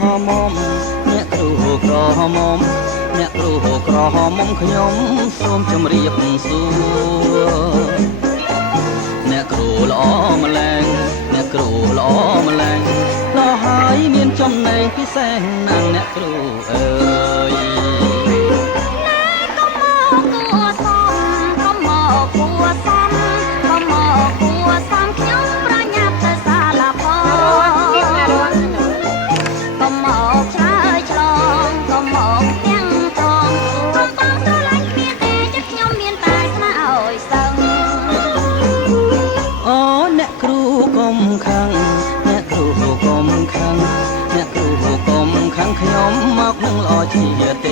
មុំអ្នកគ្រូក្រមុំអ្នកគ្រូក្រមុំខ្ញុំសូមជម្រាបសួរអ្នកគ្រូល្អម្ល៉េះអ្នកគ្រូល្អម្ល៉េះល្អហើយមានចំណេះពិសេសណាស់អ្នកគ្រូអើយខ្ញុំមកនឹងល្អជាទេ